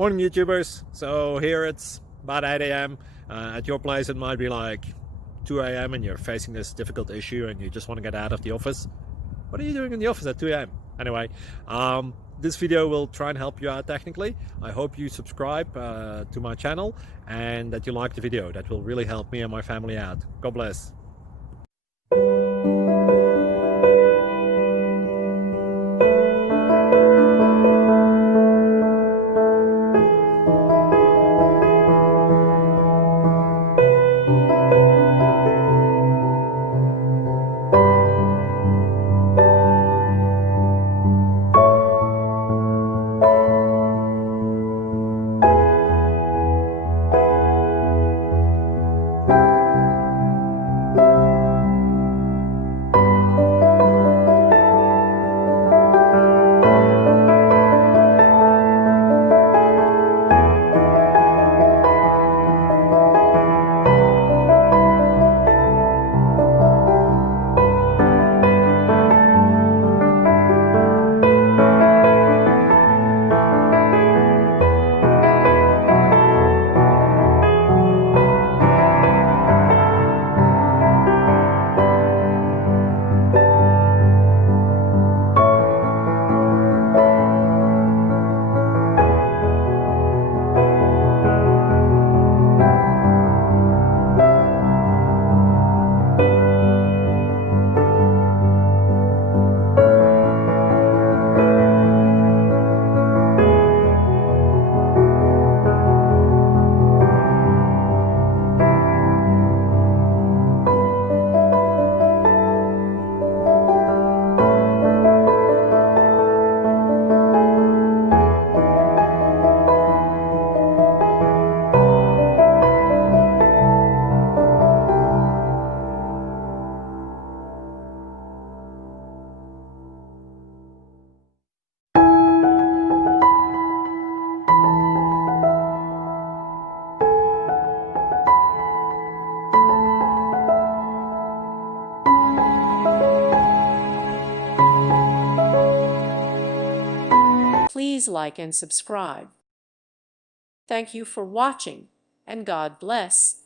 Morning YouTubers. So here it's about 8 a.m. At your place it might be like 2 a.m. and you're facing this difficult issue and you just want to get out of the office. What are you doing in the office at 2 a.m.? Anyway, this video will try and help you out technically. I hope you subscribe to my channel and that you like the video. That will really help me and my family out. God bless. Please like and subscribe. Thank you for watching, and God bless.